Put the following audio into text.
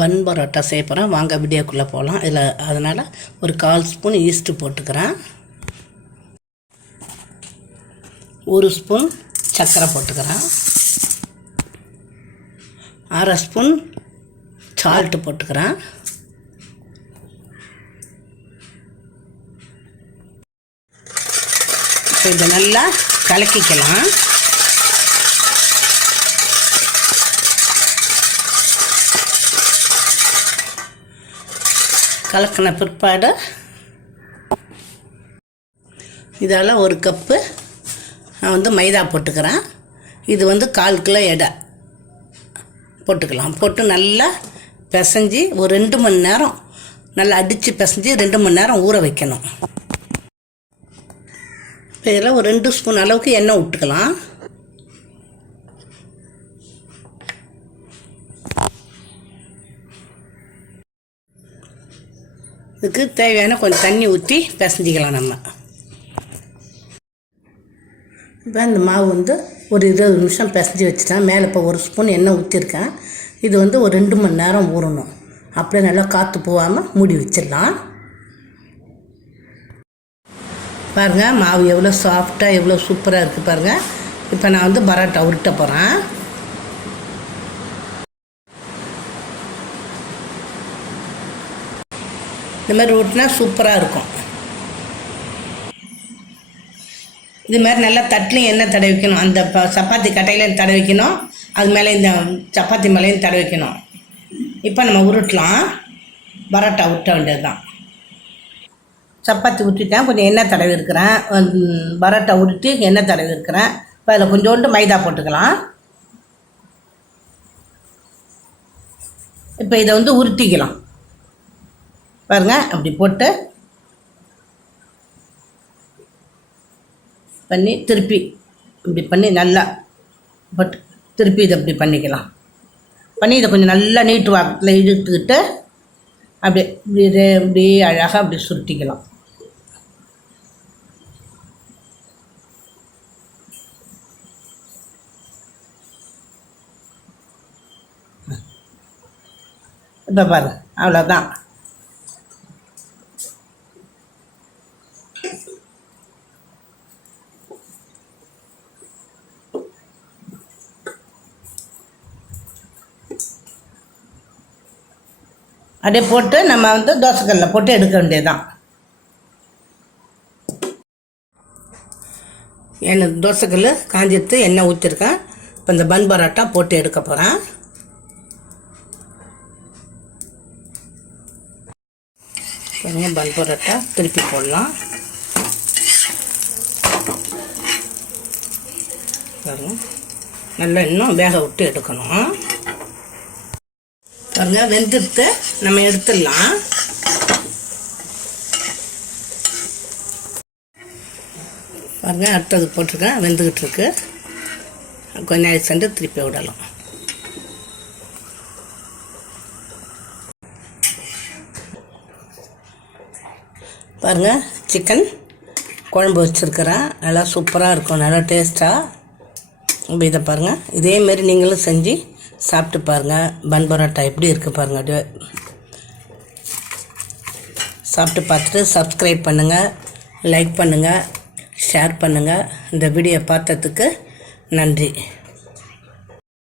பன் பரோட்டா செய்ய போகிறேன். வாங்க வீடியோக்குள்ளே போகலாம். அதனால் ஒரு 1/4 ஸ்பூன் ஈஸ்ட்டு போட்டுக்கிறேன். 1 ஸ்பூன் சர்க்கரை போட்டுக்கிறேன். 1/2 ஸ்பூன் சால்ட்டு போட்டுக்கிறேன். இப்போ இதை நல்லா கலக்கிக்கலாம். கலக்கின பிற்பாடு இதால் 1 கப்பு நான் மைதா போட்டுக்கிறேன். இது 1/4 கிலோ எடை போட்டுக்கலாம். போட்டு நல்லா பிசைஞ்சி ஒரு 2 மணி நேரம் நல்லா அடித்து பிசைஞ்சி 2 மணி நேரம் ஊற வைக்கணும். இப்போ இதில் ஒரு 2 ஸ்பூன் அளவுக்கு எண்ணெய் விட்டுக்கலாம். இதுக்கு தேவையான கொஞ்சம் தண்ணி ஊற்றி பிசைஞ்சிக்கலாம். நம்ம இப்போ இந்த மாவு ஒரு 20 நிமிஷம் பிசைஞ்சி வச்சுட்டேன். மேலே இப்போ 1 ஸ்பூன் எண்ணெய் ஊற்றிருக்கேன். இது ஒரு 2 மணி நேரம் ஊறணும். அப்படியே நல்லா காற்று போகாமல் மூடி வச்சிடலாம். பாருங்கள் மாவு எவ்வளோ சாஃப்டாக எவ்வளோ சூப்பராக இருக்குது பாருங்கள். இப்போ நான் பரோட்டா உருட்ட போகிறேன். இந்த மாதிரி ஊட்டினா சூப்பராக இருக்கும். இது மாதிரி நல்லா தட்டிலையும் எண்ணெய் தடவிக்கணும். அந்த சப்பாத்தி கட்டையிலையும் தடவிக்கணும். அது மேலே இந்த சப்பாத்தி மேலேயும் தடவிக்கணும். இப்போ நம்ம உருட்டலாம். பரோட்டா உருட்ட வேண்டியது தான். சப்பாத்தி உருட்டிட்டேன். கொஞ்சம் எண்ணெய் தடவி இருக்கிறேன். பரோட்டா உருட்டி எண்ணெய் தடவி இருக்கிறேன். இப்போ அதில் கொஞ்சோண்டு மைதா போட்டுக்கலாம். இப்போ இதை உருட்டிக்கலாம். பாருங்கள் அப்படி போட்டு பண்ணி திருப்பி இப்படி பண்ணி நல்லா போட்டு திருப்பி இதை இப்படி பண்ணிக்கலாம். பண்ணி இதை கொஞ்சம் நல்லா நீட்டு வாக்கில் இழுத்துக்கிட்டு அப்படியே இப்படி அழகாக அப்படி சுருட்டிக்கலாம். இப்போ பாருங்கள் அவ்வளோதான். அப்படியே போட்டு நம்ம தோசைக்கல்லில் போட்டு எடுக்க வேண்டியதுதான். தோசைக்கல் காஞ்சிட்டு எண்ணெய் ஊற்றிருக்கேன். இப்போ இந்த பன் பரோட்டா போட்டு எடுக்க போகிறேன். பன் பரோட்டா திருப்பி போடலாம். நல்லா இன்னும் வேக விட்டு எடுக்கணும். பாருங்க வெந்துட்டு நம்ம எடுத்துடலாம். பாருங்க அடுத்தது போட்டிருக்கேன். வெந்துக்கிட்டு இருக்கு. கொஞ்சம் நேரம் சென்று திருப்பி விடலாம். பாருங்க சிக்கன் குழம்பு வச்சுருக்கிறேன். நல்லா சூப்பராக இருக்கும். நல்லா டேஸ்ட்டாக. இப்போ இதை பாருங்கள். இதேமாரி நீங்களும் செஞ்சு சாப்பிட்டு பாருங்கள். பன் பரோட்டா எப்படி இருக்குது பாருங்கள். அப்படியே சாப்பிட்டு பார்த்துட்டு சப்ஸ்கிரைப் பண்ணுங்கள், லைக் பண்ணுங்கள், ஷேர் பண்ணுங்கள். இந்த வீடியோ பார்த்ததுக்கு நன்றி.